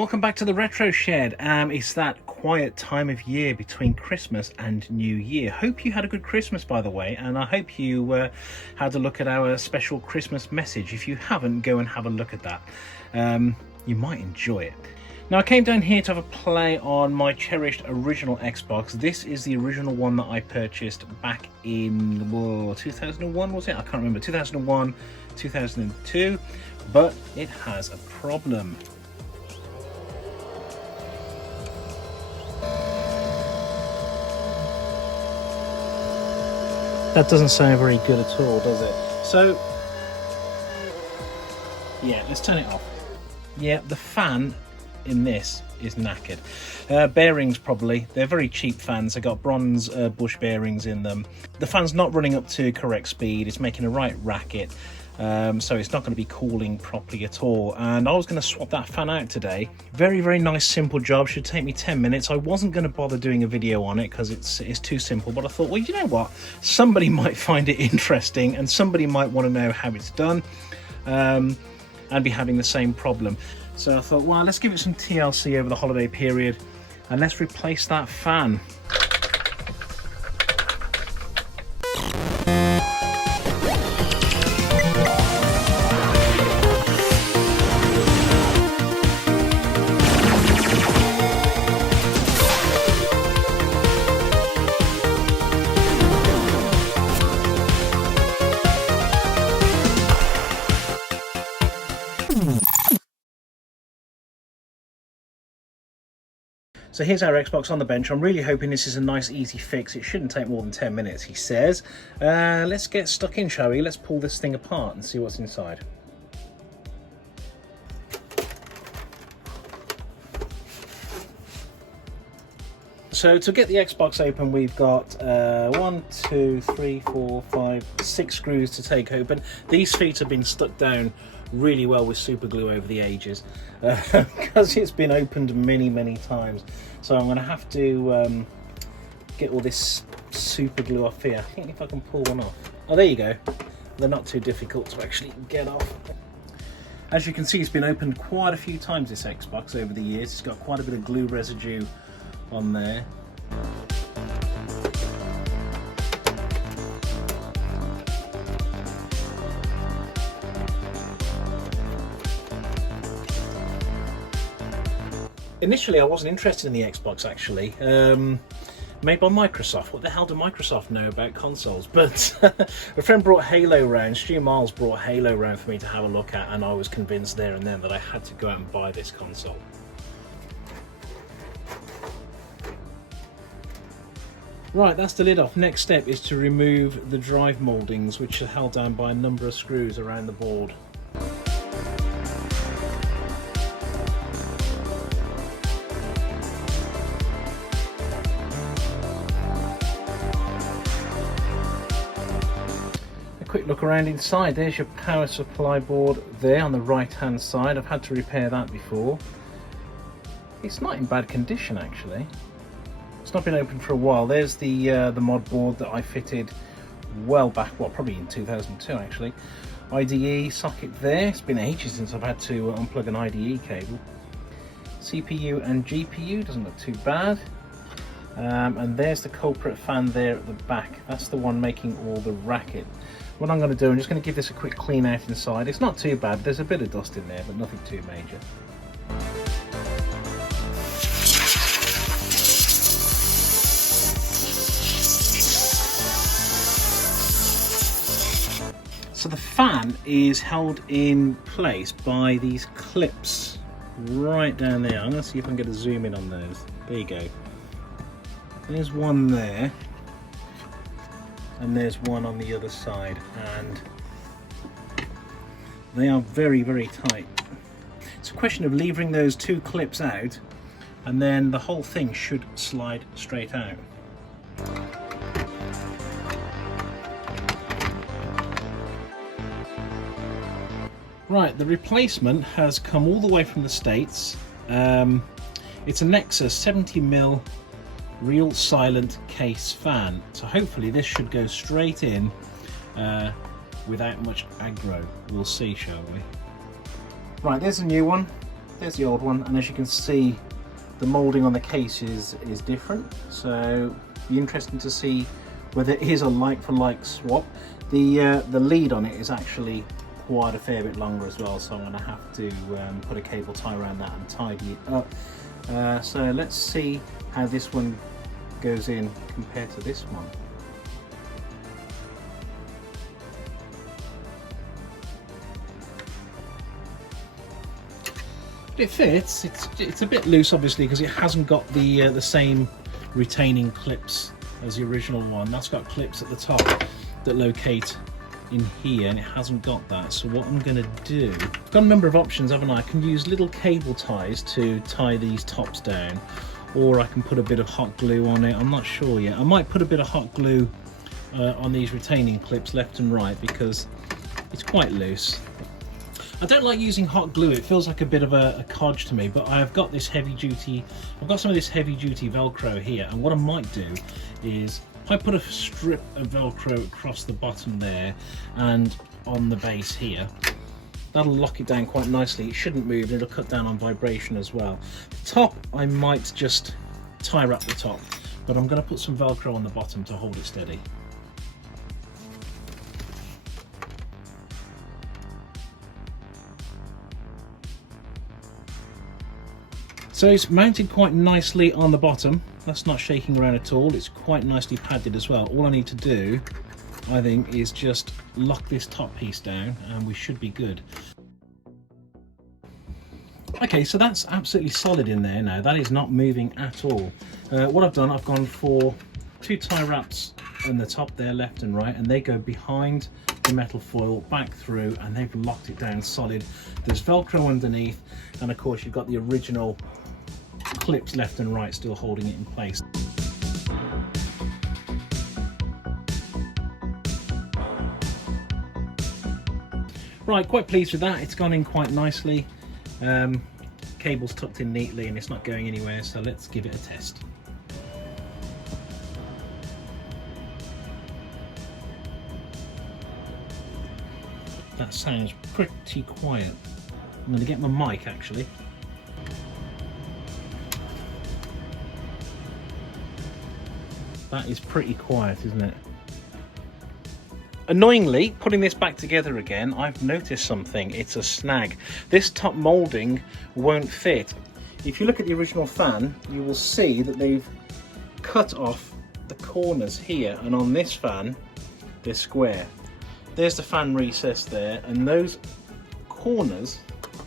Welcome back to the Retro Shed. It's that quiet time of year between Christmas and New Year. Hope you had a good Christmas, by the way, and I hope you had a look at our special Christmas message. If you haven't, go and have a look at that. You might enjoy it. Now, I came down here to have a play on my cherished original Xbox. This is the original one that I purchased back in 2001, was it? I can't remember. 2001, 2002, but it has a problem. That doesn't sound very good at all, does it? So, yeah, let's turn it off. Yeah, the fan in this is knackered. Bearings probably. They're very cheap fans. They've got bronze bush bearings in them. The fan's not running up to correct speed. It's making a right racket. So it's not going to be cooling properly at all, and I was going to swap that fan out today. Very nice simple job, should take me 10 minutes. I wasn't going to bother doing a video on it because it's too simple, but I thought, well, you know what, somebody might find it interesting and somebody might want to know how it's done and be having the same problem. So I thought, well, let's give it some TLC over the holiday period and let's replace that fan. So here's our Xbox on the bench. I'm really hoping this is a nice easy fix. It shouldn't take more than 10 minutes, he says. Let's get stuck in, shall we? Let's pull this thing apart and see what's inside. So to get the Xbox open, we've got 1, 2, 3, 4, 5, 6 screws to take open. These feet have been stuck down really well with super glue over the ages because it's been opened many times. So I'm going to have to get all this super glue off here. I think if I can pull one off. Oh, there you go. They're not too difficult to actually get off. As you can see, it's been opened quite a few times, this Xbox, over the years. It's got quite a bit of glue residue on there. Initially I wasn't interested in the Xbox, actually. Made by Microsoft. What the hell do Microsoft know about consoles? But a friend brought Halo round, Stu Miles brought Halo round for me to have a look at, and I was convinced there and then that I had to go out and buy this console. Right, that's the lid off. Next step is to remove the drive mouldings, which are held down by a number of screws around the board. A quick look around inside. There's your power supply board there on the right hand side. I've had to repair that before. It's not in bad condition, actually. It's not been open for a while. There's the mod board that I fitted well back, well, probably in 2002 actually. IDE socket there. It's been ages since I've had to unplug an IDE cable. CPU and GPU, doesn't look too bad. And there's the culprit fan there at the back. That's the one making all the racket. What I'm going to do, I'm just going to give this a quick clean out inside. It's not too bad. There's a bit of dust in there, but nothing too major. So the fan is held in place by these clips right down there. I'm going to see if I can get a zoom in on those. There you go. There's one there, and there's one on the other side, and they are very tight. It's a question of levering those two clips out, and then the whole thing should slide straight out. Right, the replacement has come all the way from the States. It's a Nexus 70mm real silent case fan. So hopefully this should go straight in without much aggro. We'll see, shall we? Right, there's a new one. there's the old one, and as you can see, the moulding on the case is different, so be interesting to see whether it is a like-for-like swap. The lead on it is actually quite a fair bit longer as well, so I'm going to have to put a cable tie around that and tidy it up. So let's see how this one goes in compared to this one. It fits. It's a bit loose, obviously, because it hasn't got the same retaining clips as the original one. That's got clips at the top that locate in here, and it hasn't got that. So what I'm going to do, I've got a number of options, haven't I? I can use little cable ties to tie these tops down, or I can put a bit of hot glue on it. I'm not sure yet. I might put a bit of hot glue on these retaining clips left and right because it's quite loose. I don't like using hot glue, it feels like a bit of a codge to me, but I've got this heavy duty, I've got some of this heavy duty Velcro here, and what I might do is if I put a strip of Velcro across the bottom there and on the base here, that'll lock it down quite nicely. It shouldn't move, it'll cut down on vibration as well. The top, I might just tie wrap the top, but I'm going to put some Velcro on the bottom to hold it steady. So it's mounted quite nicely on the bottom. That's not shaking around at all. It's quite nicely padded as well. All I need to do, I think, is just lock this top piece down and we should be good. Okay, so that's absolutely solid in there now. That is not moving at all. What I've done, I've gone for 2 tie wraps on the top there, left and right, and they go behind the metal foil back through, and they've locked it down solid. There's Velcro underneath, and of course you've got the original clips left and right still holding it in place. Right, quite pleased with that. It's gone in quite nicely. Cable's tucked in neatly and it's not going anywhere, so let's give it a test. That sounds pretty quiet. I'm going to get my mic actually. That is pretty quiet, isn't it? Annoyingly, putting this back together again, I've noticed something. It's a snag. This top moulding won't fit. If you look at the original fan, you will see that they've cut off the corners here, and on this fan, they're square. There's the fan recess there, and those corners,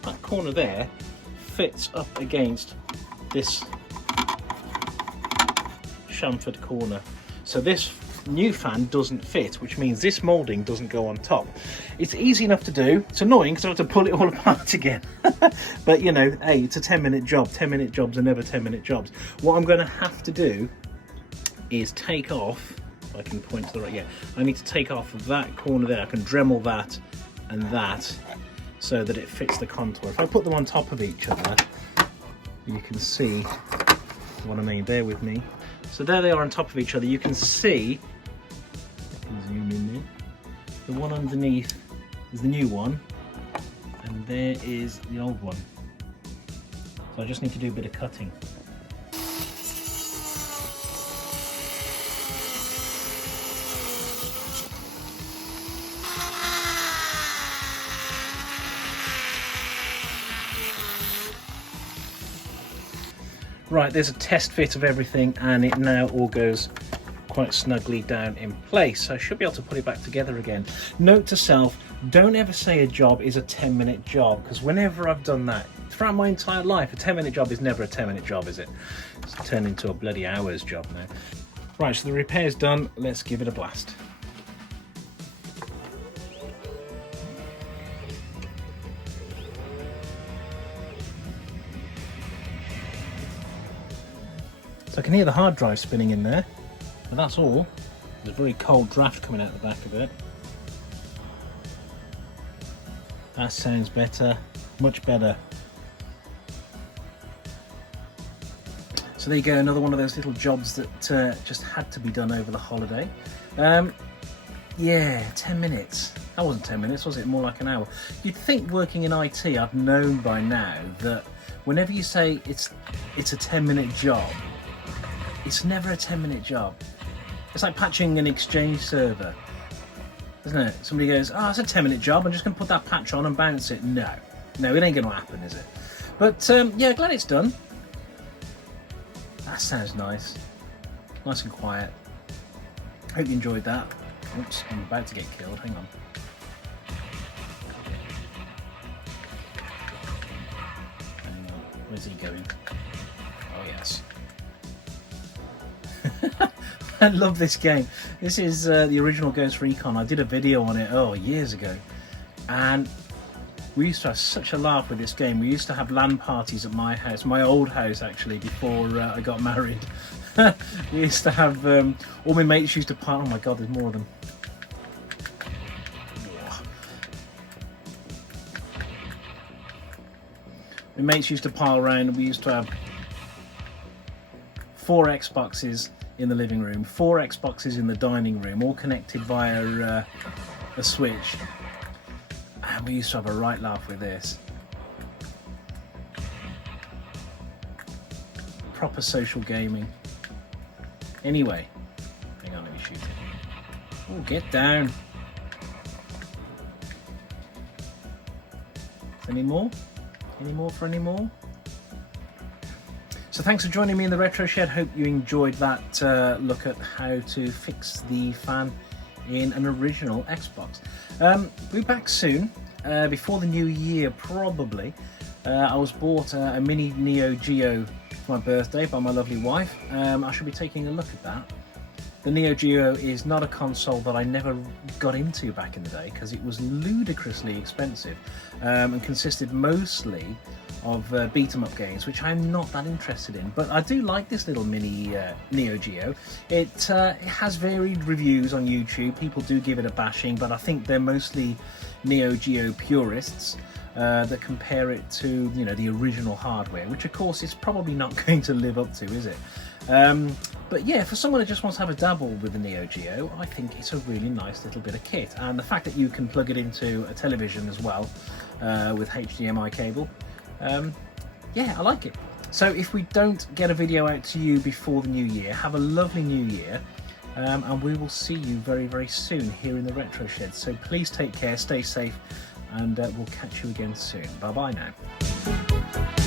that corner there, fits up against this chamfered corner. So this new fan doesn't fit, which means this moulding doesn't go on top. It's easy enough to do. It's annoying because I have to pull it all apart again. But you know, hey, it's a 10-minute job. 10-minute jobs are never 10-minute jobs. What I'm going to have to do is take off, if I can point to the right, yeah, I need to take off that corner there. I can Dremel that and that so that it fits the contour. If I put them on top of each other, you can see what I mean. Bear with me. So there they are on top of each other. You can see, I can zoom in there, the one underneath is the new one, and there is the old one. So I just need to do a bit of cutting. Right, there's a test fit of everything and it now all goes quite snugly down in place. So I should be able to put it back together again. Note to self, don't ever say a job is a 10-minute job, because whenever I've done that, throughout my entire life, a 10-minute job is never a 10-minute job, is it? It's turned into a bloody hour's job now. Right, so the repair's done, let's give it a blast. So I can hear the hard drive spinning in there, but that's all. There's a very cold draft coming out the back of it. That sounds better, much better. So there you go, another one of those little jobs that just had to be done over the holiday. Yeah, 10 minutes. That wasn't 10 minutes, was it? More like an hour. You'd think working in IT, I've known by now that Whenever you say it's a 10-minute job, it's never a 10-minute job. It's like patching an Exchange server, isn't it? Somebody goes, oh, it's a 10-minute job, I'm just going to put that patch on and bounce it. No, it ain't going to happen, is it? But yeah, glad it's done. That sounds nice. Nice and quiet. Hope you enjoyed that. Oops, I'm about to get killed, hang on. Where's he going? Oh yes. I love this game. This is the original Ghost Recon. I did a video on it years ago, and we used to have such a laugh with this game. We used to have LAN parties at my house, my old house actually, before I got married. We used to have all my mates used to pile. Oh my god, there's more of them. My mates used to pile around, and we used to have 4 Xboxes in the living room, 4 Xboxes in the dining room, all connected via a switch. And we used to have a right laugh with this. Proper social gaming. Anyway, hang on, let me shoot it. Oh, get down. Any more? Any more for any more? So thanks for joining me in the Retro Shed. Hope you enjoyed that look at how to fix the fan in an original Xbox. We'll be back soon, before the new year probably. I was bought a mini Neo Geo for my birthday by my lovely wife. I shall be taking a look at that. The Neo Geo is not a console that I never got into back in the day because it was ludicrously expensive and consisted mostly of beat-em-up games, which I'm not that interested in. But I do like this little mini Neo Geo. It has varied reviews on YouTube. People do give it a bashing, but I think they're mostly Neo Geo purists that compare it to, you know, the original hardware, which of course it's probably not going to live up to, is it? But yeah, for someone who just wants to have a dabble with the Neo Geo, I think it's a really nice little bit of kit. And the fact that you can plug it into a television as well with HDMI cable, yeah, I like it. So if we don't get a video out to you before the new year, have a lovely new year, and we will see you very, very soon here in the Retro Shed. So please take care, stay safe, and we'll catch you again soon. Bye bye now.